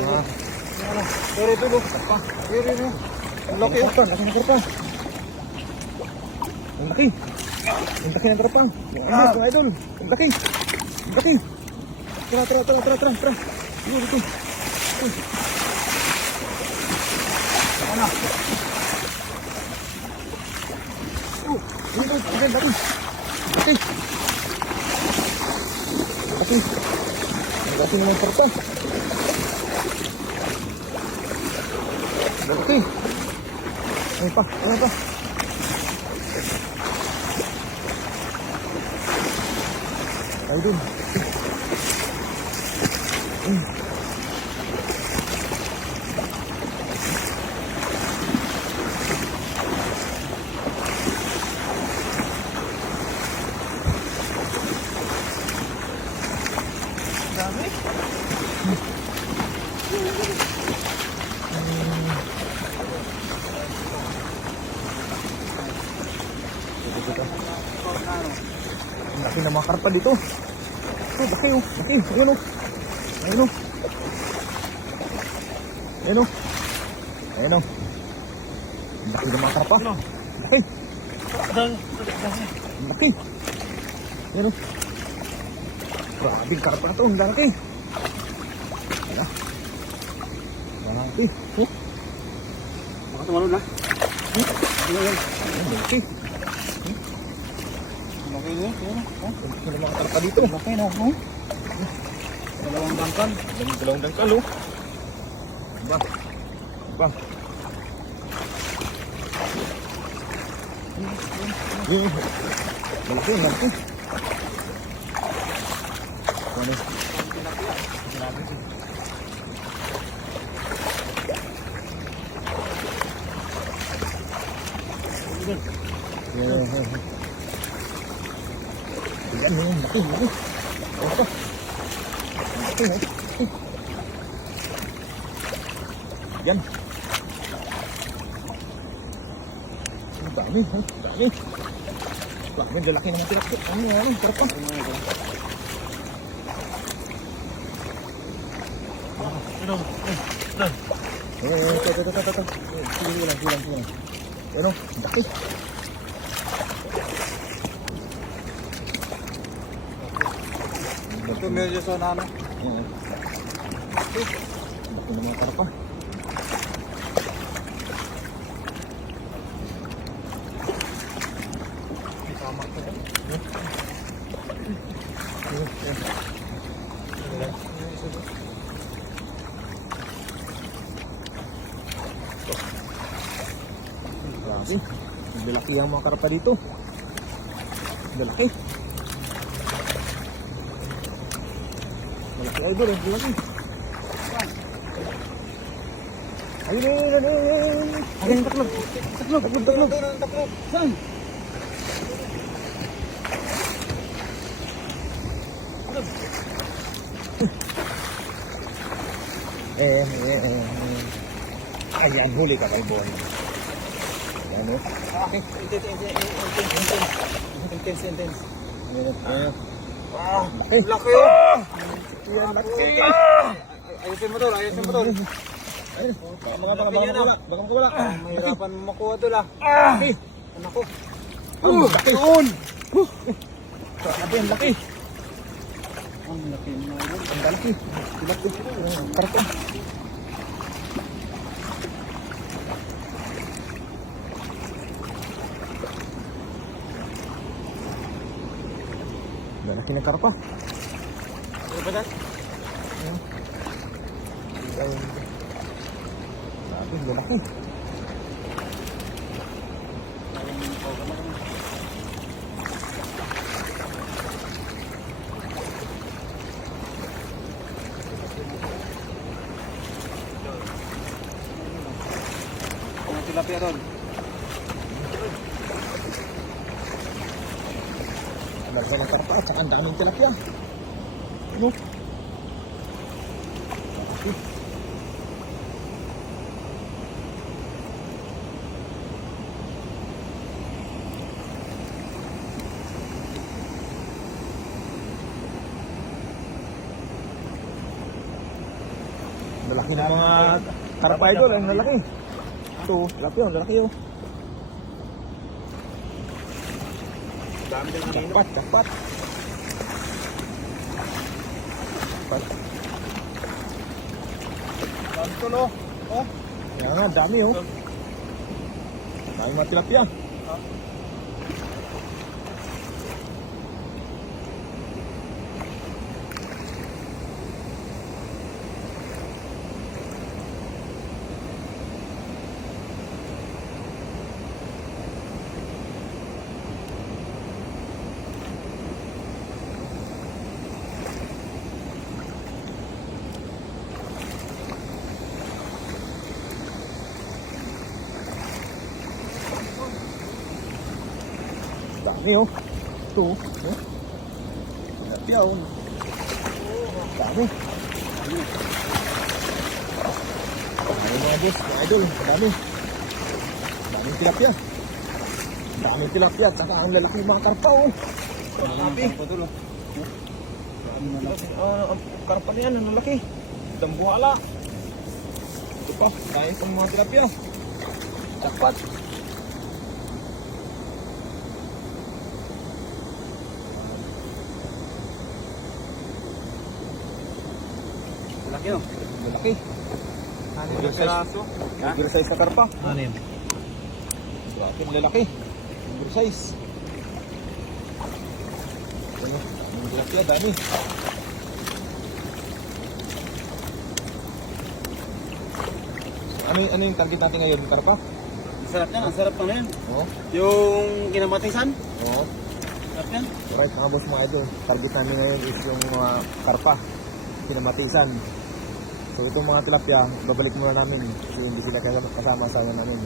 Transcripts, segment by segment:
Pero ito loh. Pero. Ang laki oh. Laki ng karpa. Ang laki. Ang laki ng karpa. Mga idol. Ang laki. Ang laki. Tara. Dito. Ano? Dito. Laki. Ang laki ng karpa. Laki. Ano pa? Ayun. Dami. Ang laki ng mga karpa dito. Ito, laki oh. Laki. Ayun oh. Ang laki ng mga karpa. Laki. Ang laki. Ayun oh. Grabe yung karpa na ito. Ang laki. Malaki. Oh. Baka tumalon na. Ang laki. Laki niya. Ang laki ng mga karpa dito. Laki na. Dalawang dangkal. Dalawang dangkal oh. Ba. Malaki. Ano? Yan yun, laki. Ito. Laki. Yan. Ang dami. Dami, lalaki naman tilapia. Ano, karpa. Sige. Ano, laki. Ito medyo sa ano. Laki ng mga karpa. Sama ko. Grabe. Lalaki ang mga karpa dito. Lalaki. Malaki idol, malaki. Ayun. Ayun, taklog. Saan? Ayan, huli ka kay boy. Ayan o. Intense. Ayan. Laki. Ayan, laki. Ayusin mo tol. Baka magwala. Mahirapan mo makuha tol ah. Laki. Anak ko. Laki. Grabe, ang laki. Ang laki mo. Ang laki. Karpa. Lalaki ng karpa. Ano ba yan? Grabe, lalaki. Ano tilapia ron? Lalaki ng karpa at saka ang daming tilapia. Ano? Lalaki laki ng mga karpa idol. Ang lalaki. Ito, lalaki yun, lalaki yun. Dami din kanina. Jackpot, jackpot. Jackpot. Dami to, no? Oh. Kaya nga, dami oh. Dami mga tilapia. Dami oh. Ito oh. Tilapia oh. Dami. Dami mga boss, mga idol. Dami. Daming tilapia. Daming tilapia. Tsaka ang lalaki mga karpa oh. Dami. Ang karpa na yan, ang lalaki. Dambuhala. Ito pa, dahil pang mga tilapia. Jackpot. Laki, oh. Malaki. Ano yung piraso? Oversize na karpa. Ano yun? Grabe, lalaki. Oversize. Ano? Ang tilapia, dami. Ano yung target natin ngayon, karpa? Ang sarap yan, ang sarap pa na yan. Oo. Yung kinamatisan? Oo. Sarap yan. Alright, mga boss, mga idol. Target namin ngayon is yung mga karpa. Kinamatisan. So itong mga tilapia, babalik muna namin kasi hindi sila kasama sa namin.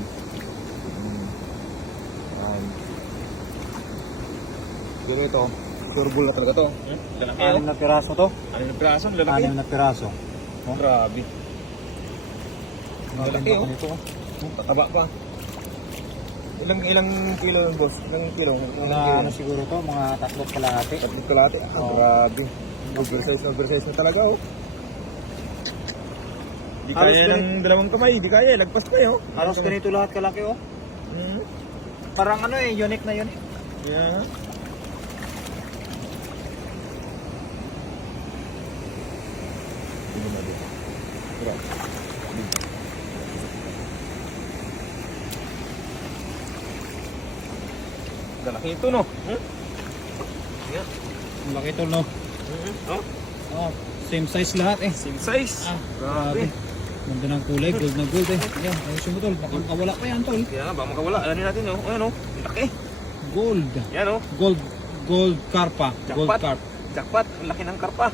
Siguro ito, surbol na talaga to. Lalaki oh. 6 na piraso to. Ano yung piraso? Lalaki. 6 na piraso. Grabe. Lalaki oh. Tataba pa. Ilang kilo yung boss? Ilang kilo? Mga ano siguro to, mga 3 kalahati. 3 kalahati. Grabe. Oversize na talaga oh. Di kaya ng dalawang kamay, di kaya, lagpas pa yun. Halos ganito lahat kalaki, oh. Parang ano eh, unique na unique. Yeah. Hindi mo dito. Grabe. Lalaki ito no? Yeah. Laki to, no? Oh, Oh, same size lahat eh. same size. Grabe. Ganda ng kulay, gold na gold eh. Yan, ayusin mo tol, baka makawala pa yan tol. Kaya nga, baka makawala. Alanin natin oh. Ayan oh. Laki. Gold. Yan oh. Gold karpa. Gold Jackpot. carp. Jackpot. Ang laki ng karpa.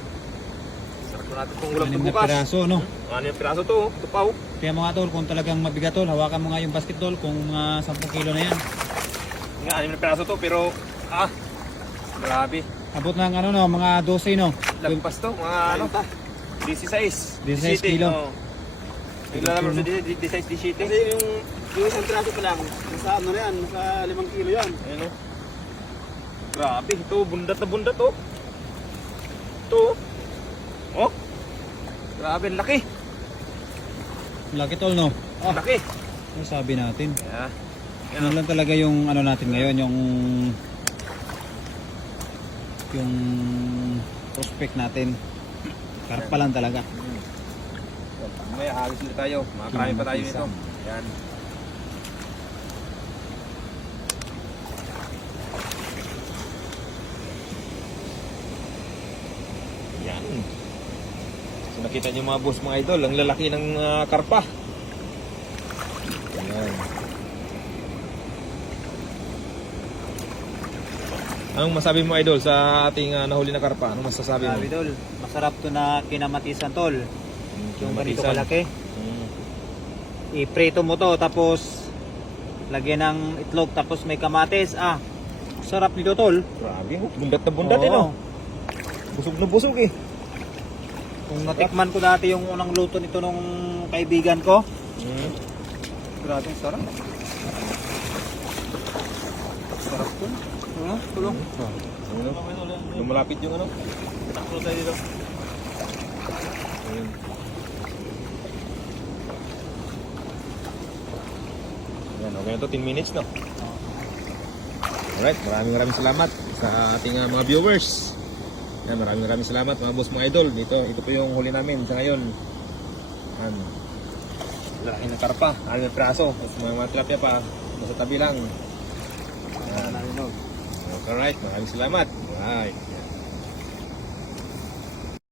Sarap na natin kung ulam 6 ito na bukas. piraso, no? Ano yung piraso to? Ito pa oh. Kaya mga tol, kung talagang mabigat tol, hawakan mo nga yung basket tol kung mga 10 kilo na yan. Nga, 6 na piraso to pero grabe. Abot ng ano no, mga 12 no? Lagpas to. Mga ano? 16. 16 kilo. Oh. Yung lalaman sa 16. Kasi yung isang traso pa lang, nasa ano na yan, nasa 5 kilo yan. Ayun oh. Grabe. Ito, bundat na bundat oh. Ito oh. Oh. Grabe, laki. Laki tol no? Laki. Ano sabi natin? Yeah. Yan lang talaga yung ano natin ngayon, yung prospect natin. Karpa lang talaga. May ahawis ulit tayo. Makarami pa tayo nito. Yan. Yan. So nakita niyo mga boss, mga idol, ang lalaki ng karpa. Yan. Anong masabi mo idol sa ating nahuli na karpa? Anong masasabi mo? Sabi tol, masarap to na kinamatisan tol. Yung ganito Kinamatisan. kalaki. I-prito mo to tapos lagyan ng itlog tapos may kamatis. Sarap nito tol. Grabe, bundat na bundat Oo. Busog na busog eh. Kung natikman ko dati yung unang luto nito nung kaibigan ko. Grabe, sarap. Sarap to. Tulong. Lumalapit yung ano. Taklo tayo dito. Yan, okay na to, 10 minutes, no? Alright, maraming salamat sa ating mga viewers. Yan, maraming salamat mga boss, mga idol. Ito po yung huli namin sa ngayon. Yan. Laki ng karpa, 6 praso. Tapos mga tilapia pa, nasa tabi lang. Yan. Alright, maraming salamat. Alright.